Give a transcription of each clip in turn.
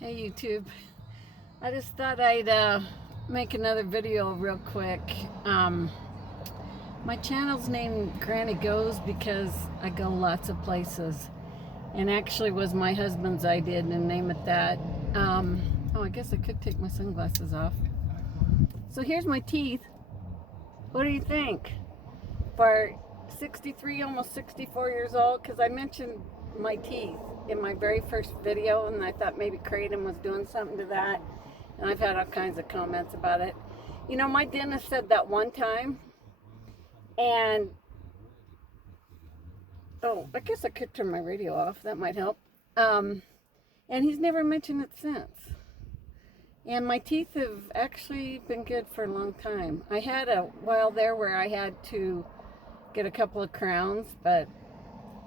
Hey YouTube, I just thought I'd make another video real quick. My channel's named Granny Goes because I go lots of places, and actually was my husband's idea to name it that. Oh, I guess I could take my sunglasses off. So here's my teeth. What do you think? For 63, almost 64 years old, because I mentioned my teeth in my very first video, and I thought maybe kratom was doing something to that, and I've had all kinds of comments about it. You know, my dentist said that one time, and oh, I guess I could turn my radio off, that might help. And he's never mentioned it since. And my teeth have actually been good for a long time. I had a while there where I had to get a couple of crowns, but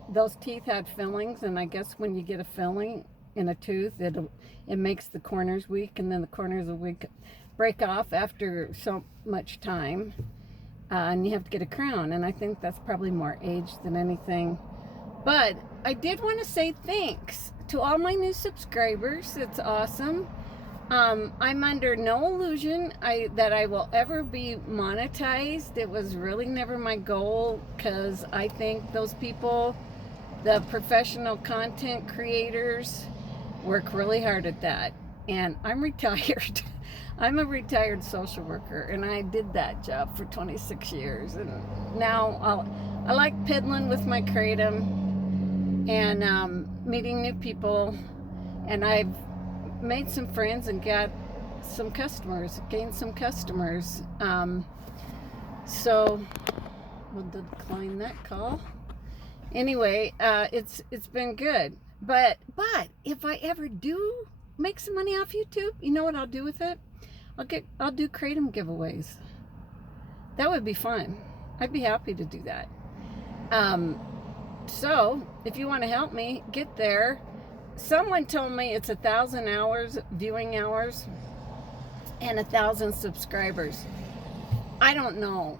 those teeth had fillings, and I guess when you get a filling in a tooth, it makes the corners weak, and then the corners will break off after so much time, and you have to get a crown. And I think that's probably more age than anything. But I did want to say thanks to all my new subscribers. It's awesome. I'm under no illusion that I will ever be monetized. It was really never my goal, because I think those people, the professional content creators, work really hard at that. And I'm retired. I'm a retired social worker, and I did that job for 26 years. And now I like peddling with my kratom and meeting new people. And I've made some friends and got some customers, gained some customers. So we'll decline that call. Anyway, it's been good. But if I ever do make some money off YouTube, you know what I'll do with it? I'll do kratom giveaways. That would be fun. I'd be happy to do that. So if you want to help me get there, someone told me it's 1,000 hours, viewing hours, and 1,000 subscribers. I don't know,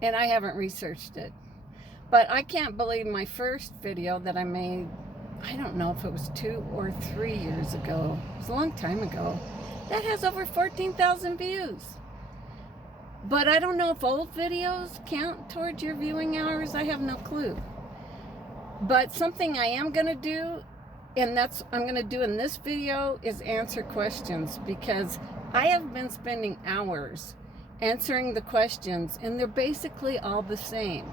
and I haven't researched it. But I can't believe my first video that I made, I don't know if it was 2 or 3 years ago. It was a long time ago. That has over 14,000 views. But I don't know if old videos count towards your viewing hours. I have no clue. But something I am going to do, and that's I'm going to do in this video, is answer questions, because I have been spending hours answering the questions, and they're basically all the same.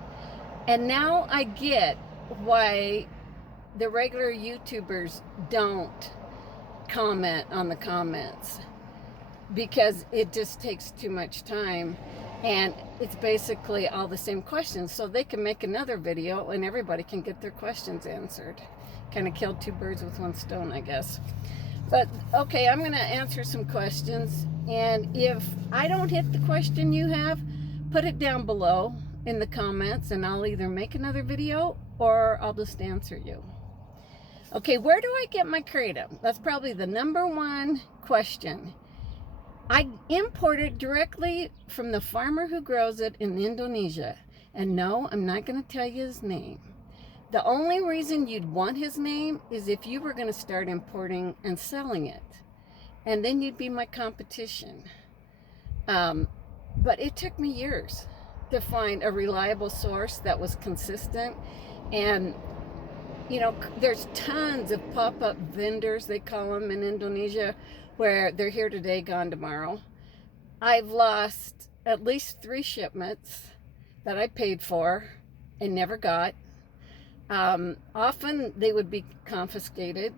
And now I get why the regular YouTubers don't comment on the comments, because it just takes too much time, and it's basically all the same questions. So they can make another video and everybody can get their questions answered. Kind of killed two birds with one stone, I guess. But okay, I'm going to answer some questions, and if I don't hit the question you have, put it down below in the comments, and I'll either make another video or I'll just answer you. Okay, where do I get my kratom? That's probably the #1 question. I import it directly from the farmer who grows it in Indonesia. And no, I'm not going to tell you his name. The only reason you'd want his name is if you were going to start importing and selling it, and then you'd be my competition. But it took me years to find a reliable source that was consistent. And you know, there's tons of pop-up vendors, they call them in Indonesia, where they're here today, gone tomorrow. I've lost at least 3 shipments that I paid for and never got. Often they would be confiscated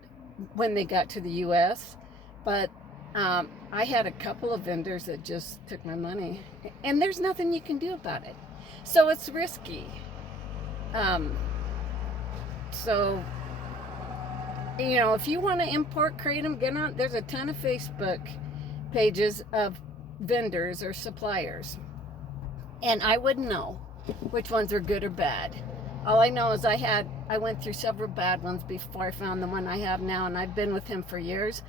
when they got to the US, but I had a couple of vendors that just took my money, and there's nothing you can do about it. So it's risky. So, you know, if you want to import kratom, get on. There's a ton of Facebook pages of vendors or suppliers, and I wouldn't know which ones are good or bad. All I know is I went through several bad ones before I found the one I have now, and I've been with him for years.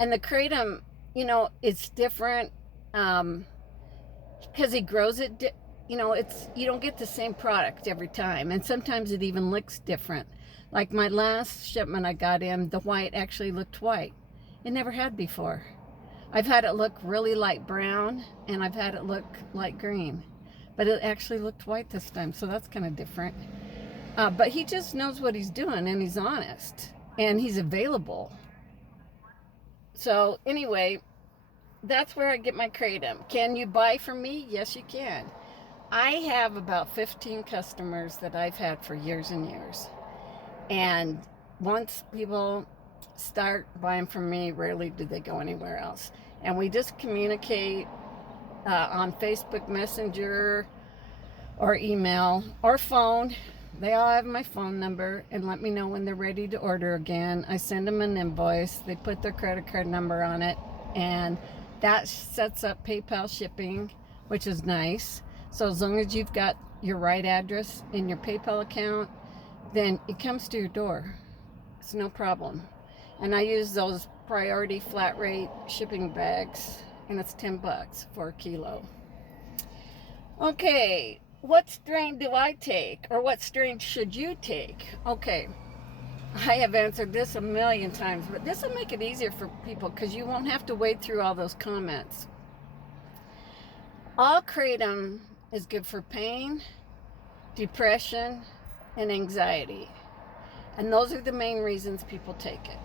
And the kratom, you know, it's different because he grows it. You know, you don't get the same product every time, and sometimes it even looks different. Like my last shipment I got in, the white actually looked white. It never had before. I've had it look really light brown, and I've had it look light green. But it actually looked white this time, so that's kind of different. But he just knows what he's doing, and he's honest, and he's available. So anyway, that's where I get my kratom. Can you buy from me? Yes, you can. I have about 15 customers that I've had for years and years. And once people start buying from me, rarely do they go anywhere else. And we just communicate on Facebook Messenger or email or phone. They all have my phone number, and let me know when they're ready to order again. I send them an invoice. They put their credit card number on it, and that sets up PayPal shipping, which is nice. So as long as you've got your right address in your PayPal account, then it comes to your door. It's no problem. And I use those priority flat rate shipping bags, and it's $10 for a kilo. Okay, what strain do I take, or what strain should you take? Okay, I have answered this a million times, but this will make it easier for people because you won't have to wade through all those comments. All kratom is good for pain, depression, and anxiety. And those are the main reasons people take it.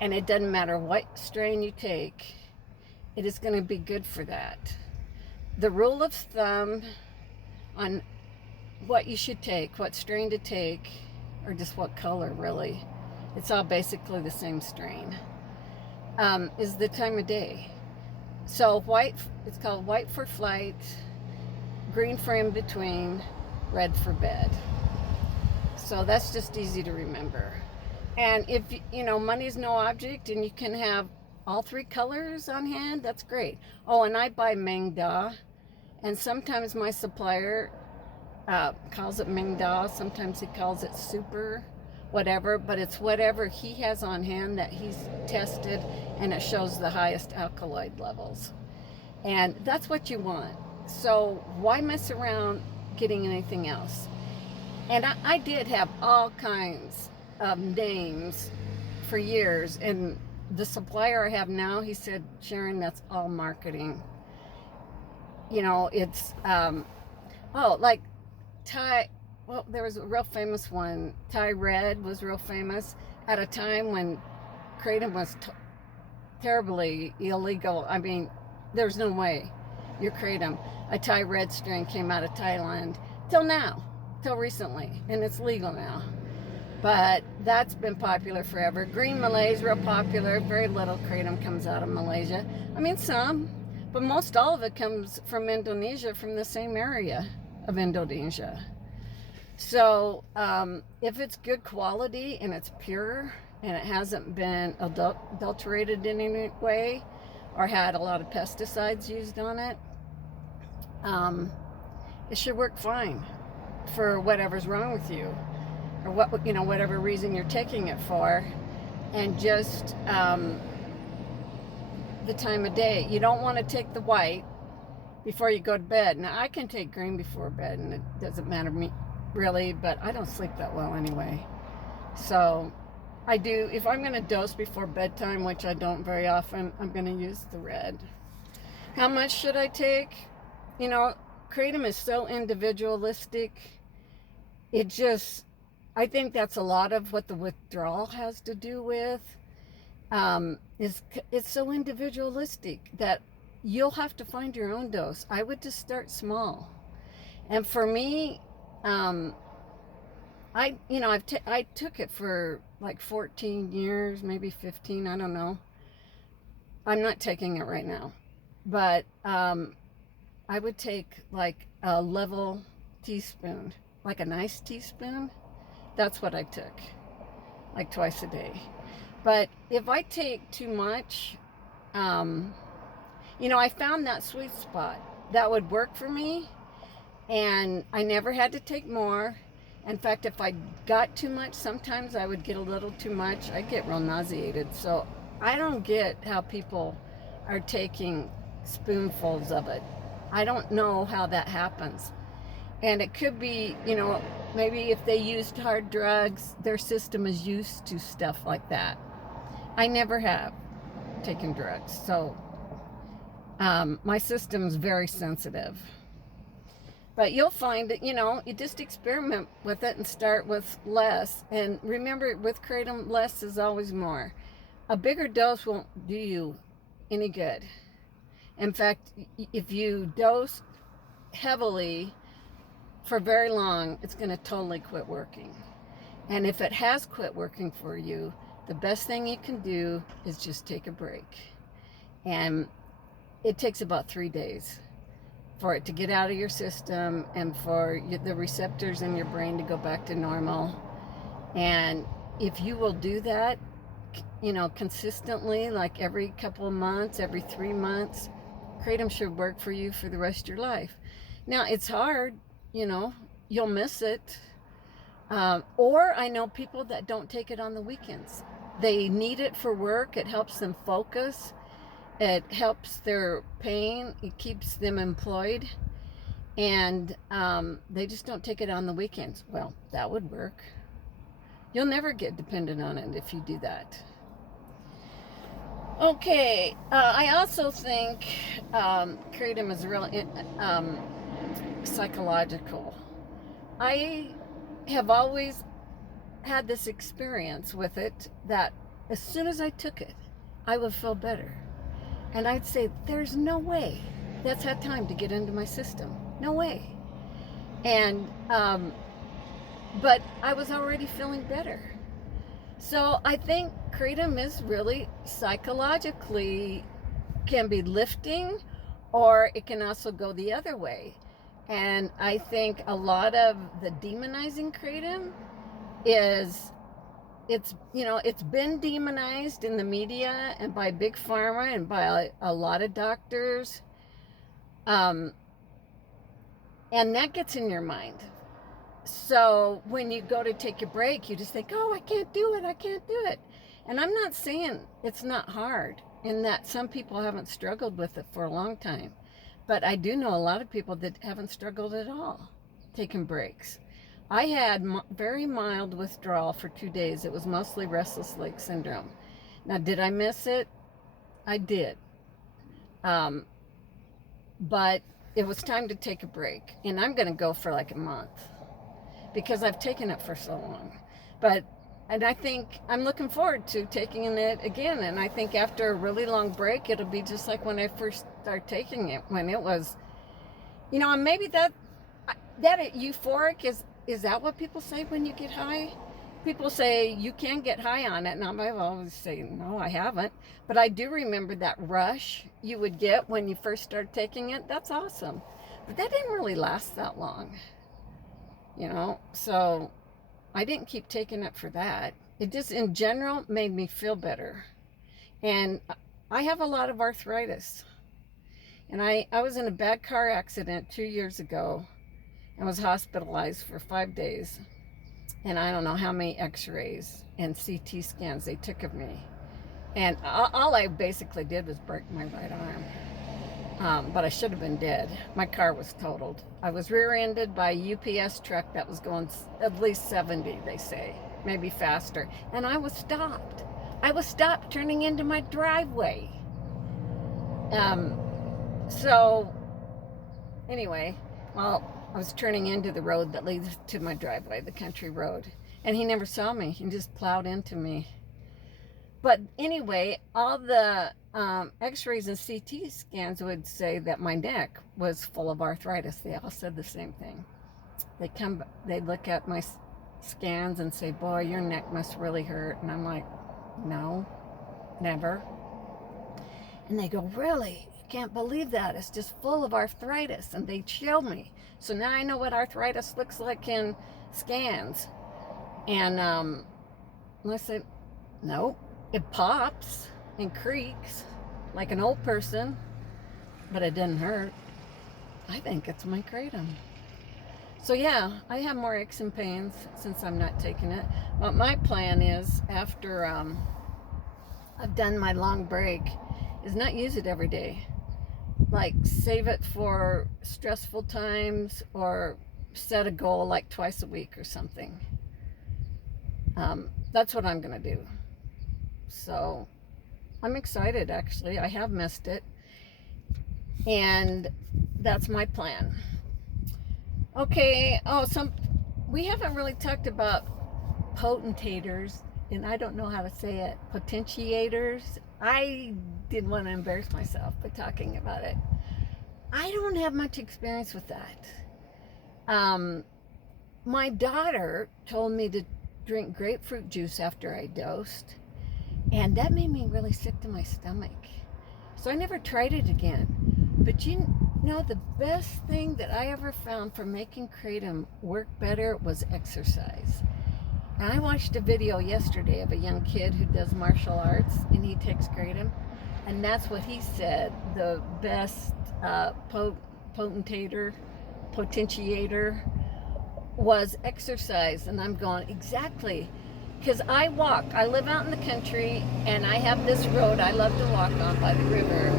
And it doesn't matter what strain you take, it is going to be good for that. The rule of thumb on what you should take, what strain to take, or just what color really, it's all basically the same strain, is the time of day. So white, it's called white for flight, green for in between, red for bed. So that's just easy to remember. And if, money's no object and you can have all three colors on hand, that's great. Oh, and I buy Meng Da, and sometimes my supplier calls it Meng Da, sometimes he calls it super, whatever, but it's whatever he has on hand that he's tested, and it shows the highest alkaloid levels. And that's what you want. So why mess around getting anything else? And I did have all kinds of names for years, and the supplier I have now, he said, Sharon, that's all marketing. It's like Thai. Well, there was a real famous one. Thai Red was real famous at a time when kratom was terribly illegal. I mean, there's no way your kratom, a Thai Red strain, came out of Thailand till recently, and it's legal now. But that's been popular forever. Green Malay is real popular. Very little kratom comes out of Malaysia. I mean, some, but most all of it comes from Indonesia, from the same area of Indonesia. So if it's good quality and it's pure and it hasn't been adulterated in any way or had a lot of pesticides used on it, it should work fine for whatever's wrong with you, or whatever reason you're taking it for. And just the time of day. You don't want to take the white before you go to bed. Now, I can take green before bed, and it doesn't matter to me really, but I don't sleep that well anyway. So I do, if I'm going to dose before bedtime, which I don't very often, I'm going to use the red. How much should I take? Kratom is so individualistic. I think that's a lot of what the withdrawal has to do with. It's so individualistic that you'll have to find your own dose. I would just start small. And for me, I took it for like 14 years, maybe 15, I don't know. I'm not taking it right now, but I would take like a level teaspoon, like a nice teaspoon. That's what I took, like twice a day. But if I take too much, I found that sweet spot that would work for me, and I never had to take more. In fact, if I got too much, sometimes I would get a little too much. I get real nauseated. So I don't get how people are taking spoonfuls of it. I don't know how that happens. And it could be, maybe if they used hard drugs, their system is used to stuff like that. I never have. taking drugs. So my system's very sensitive. But you'll find that, you just experiment with it and start with less. And remember, with kratom, less is always more. A bigger dose won't do you any good. In fact, if you dose heavily for very long, it's going to totally quit working. And if it has quit working for you, the best thing you can do is just take a break. And it takes about 3 days for it to get out of your system and for the receptors in your brain to go back to normal. And if you will do that, consistently, like every couple of months, every 3 months, kratom should work for you for the rest of your life. Now, it's hard, you'll miss it. Or I know people that don't take it on the weekends. They need it for work. It helps them focus. It helps their pain. It keeps them employed. And they just don't take it on the weekends. Well, that would work. You'll never get dependent on it if you do that. Okay, I also think kratom is really psychological. I have always had this experience with it that as soon as I took it, I would feel better. And I'd say, there's no way that's had time to get into my system. No way. And, but I was already feeling better. So I think kratom is really psychologically can be lifting, or it can also go the other way. And I think a lot of the demonizing kratom is, it's been demonized in the media and by big pharma and by a lot of doctors. And that gets in your mind. So when you go to take a break, you just think, oh, I can't do it. And I'm not saying it's not hard, and that some people haven't struggled with it for a long time. But I do know a lot of people that haven't struggled at all taking breaks. I had very mild withdrawal for 2 days. It was mostly restless leg syndrome. Now, did I miss it? I did. But it was time to take a break. And I'm going to go for like a month because I've taken it for so long. And I think I'm looking forward to taking it again. And I think after a really long break, it'll be just like when I first started taking it, when it was, and maybe that euphoric is that what people say when you get high? People say you can get high on it, and I always say, no, I haven't. But I do remember that rush you would get when you first started taking it. That's awesome. But that didn't really last that long, so I didn't keep taking it for that. It just, in general, made me feel better. And I have a lot of arthritis. And I was in a bad car accident 2 years ago and was hospitalized for 5 days. And I don't know how many x-rays and CT scans they took of me. And all I basically did was break my right arm. But I should have been dead. My car was totaled. I was rear-ended by a UPS truck that was going at least 70, they say, maybe faster. And I was stopped. I was stopped turning into my driveway. So, anyway, well, I was turning into the road that leads to my driveway, the country road. And he never saw me. He just plowed into me. But anyway, all the x-rays and CT scans would say that my neck was full of arthritis. They all said the same thing. They'd look at my scans and say, boy, your neck must really hurt. And I'm like, no, never. And they go, really? You can't believe that. It's just full of arthritis. And they'd show me. So now I know what arthritis looks like in scans. And I said, no, it pops and creaks like an old person, but it didn't hurt. I think it's my kratom. So yeah, I have more aches and pains since I'm not taking it. But my plan is, after I've done my long break, is not use it every day. Like, save it for stressful times, or set a goal like twice a week or something. That's what I'm gonna do. So I'm excited, actually. I have missed it. And that's my plan. Okay, we haven't really talked about potentiators, and I don't know how to say it. Potentiators. I didn't want to embarrass myself by talking about it. I don't have much experience with that. My daughter told me to drink grapefruit juice after I dosed, and that made me really sick to my stomach. So I never tried it again. But you know, the best thing that I ever found for making kratom work better was exercise. And I watched a video yesterday of a young kid who does martial arts, and he takes kratom, and that's what he said the best potentiator was exercise. And I'm going, exactly, because I walk. I live out in the country, and I have this road I love to walk on by the river,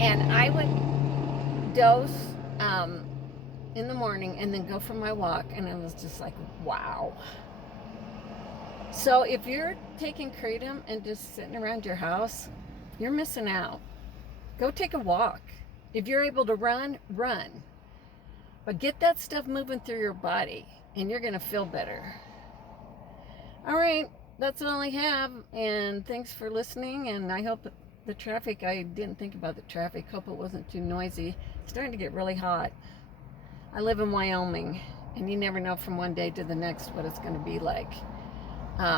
and I would dose in the morning and then go for my walk, and I was just like, wow. So if you're taking kratom and just sitting around your house, you're missing out. Go take a walk. If you're able to run, run. But get that stuff moving through your body, and you're going to feel better. All right, that's all I have, and thanks for listening, and I hope the traffic, I didn't think about the traffic, hope it wasn't too noisy. It's starting to get really hot. I live in Wyoming, and you never know from one day to the next what it's going to be like.